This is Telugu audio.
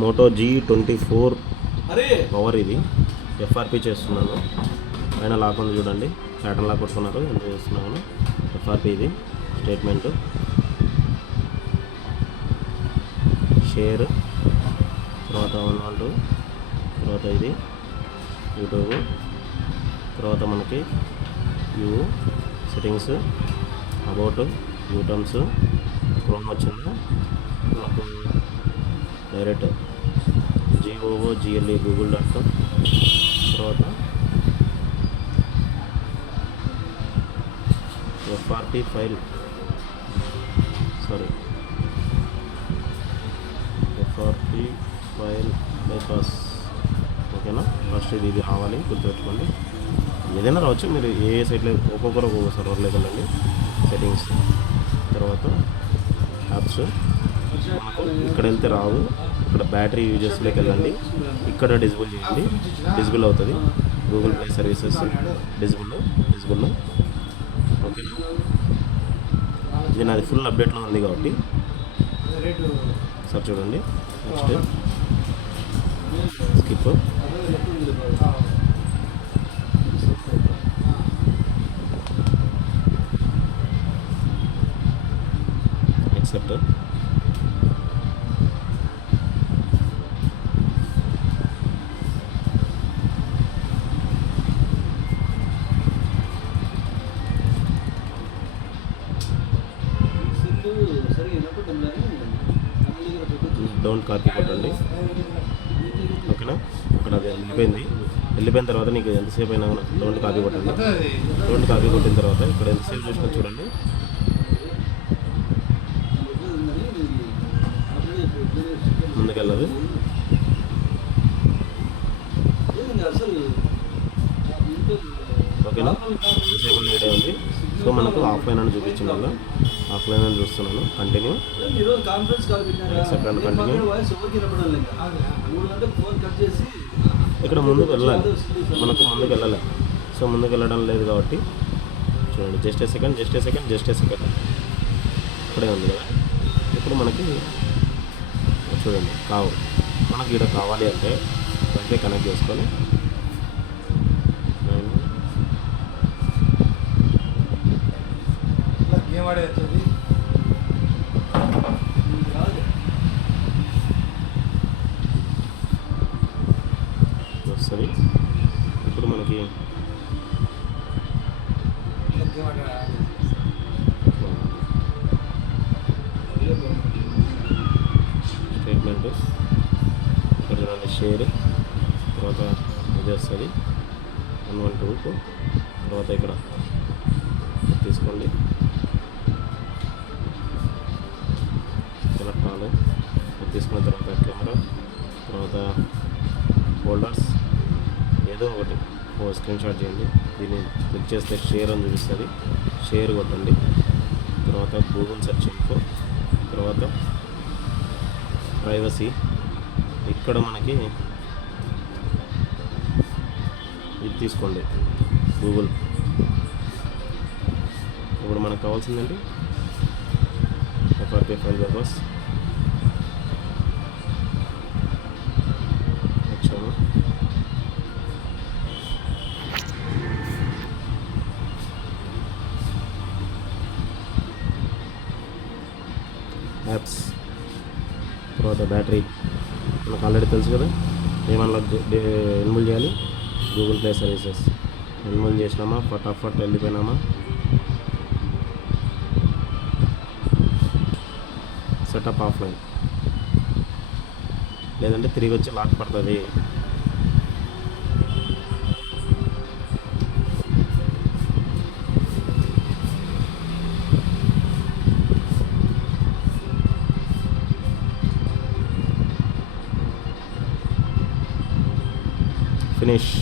మోటో G24 పవర్ ఇది ఎఫ్ఆర్పి చేస్తున్నాను. పైన లాక్ ఉంది చూడండి, ప్యాటర్న్ లాక్ కొట్టుకున్నారు, ఎంత చేస్తున్నాను. ఎఫ్ఆర్పి ఇది స్టేట్మెంటు, షేర్, తర్వాత 112, తర్వాత ఇది యూట్యూబ్, తర్వాత మనకి you settings, about, U-turns, chrome వచ్చింది మనకు, డైరెక్ట్ GOOGLE google.com, తర్వాత FRP file FRP file bypass. ఓకేనా, ఫస్ట్ ఇది రావాలి, గుర్తుపెట్టుకోండి. ఏదైనా రావచ్చు, మీరు ఏ సైట్లో ఒక్కొక్కరు ఒక్కొక్క సర్వర్ లేదండి. సెట్టింగ్స్, తర్వాత యాప్స్, మనకు ఇక్కడ వెళ్తే రావు, ఇక్కడ బ్యాటరీ యూజెస్లోకి వెళ్ళండి, ఇక్కడ డిజబుల్ చేయండి, డిజబుల్ అవుతుంది. Google Play services disable. Okay, ఇది నాది ఫుల్ అప్డేట్లో ఉంది కాబట్టి సార్ చూడండి. Next skip, accept, don't copy కొట్టండి. ఓకేనా, అక్కడ అది వెళ్ళిపోయిన తర్వాత నీకు ఎంతసేపు అయినా డోంట్ కాపీ కొట్టండి. డోంట్ కాపీ కొట్టిన తర్వాత ఇక్కడ ఎంతసేపు చూసుకొని చూడండి. ముందుకెళ్ళదు. ఓకేనా, ఎంతసేపు నీడే ఉంది. సో మనకు ఆఫ్లైన్ అని చూపించింది వల్ల ఆఫ్లైన్ అని చూస్తున్నాను. Continue, continue. ఇక్కడ ముందుకు వెళ్ళాలి, మనకు ముందుకు వెళ్ళాలి. సో ముందుకు వెళ్ళడం లేదు కాబట్టి చూడండి, జస్ట్ ఏ సెకండ్. ఇక్కడే ఉంది కదా. ఇప్పుడు మనకి చూడండి మనకి ఇక్కడ కావాలి అంటే వైఫై కనెక్ట్ చేసుకొని వస్తుంది. ఇప్పుడు మనకి స్టేట్మెంట్, ఇక్కడ చూడండి షేర్, తర్వాత ఇది వస్తుంది 112, తర్వాత ఇక్కడ తీసుకోండి, సెలెక్ట్ ఆల్, తీసుకున్న తర్వాత కెమెరా, తర్వాత ఫోల్డర్స్, ఏదో ఒకటి స్క్రీన్ షాట్ చేయండి. దీన్ని క్లిక్ చేస్తే షేర్ అని చూపిస్తుంది, షేర్ కొట్టండి. తర్వాత గూగుల్ సెర్చ్ ఇన్ఫో, తర్వాత ప్రైవసీ, ఇక్కడ మనకి ఇది తీసుకోండి గూగుల్. ఇప్పుడు మనకు కావాల్సిందండి ఎఫ్ఆర్పి ఫైల్ బైపాస్. వచ్చాము, యాప్స్, తర్వాత బ్యాటరీ మనకు ఆల్రెడీ తెలుసు కదా, ఏమన్నా ఎన్రోల్ చేయాలి. గూగుల్ ప్లే సర్వీసెస్ ఎన్రోల్ చేసినామా, ఫటాఫట్ వెళ్ళిపోయినామా. సెటప్ ఆఫ్లైన్, లేదంటే తిరిగి వచ్చి లాక్ పడుతుంది. ఫినిష్.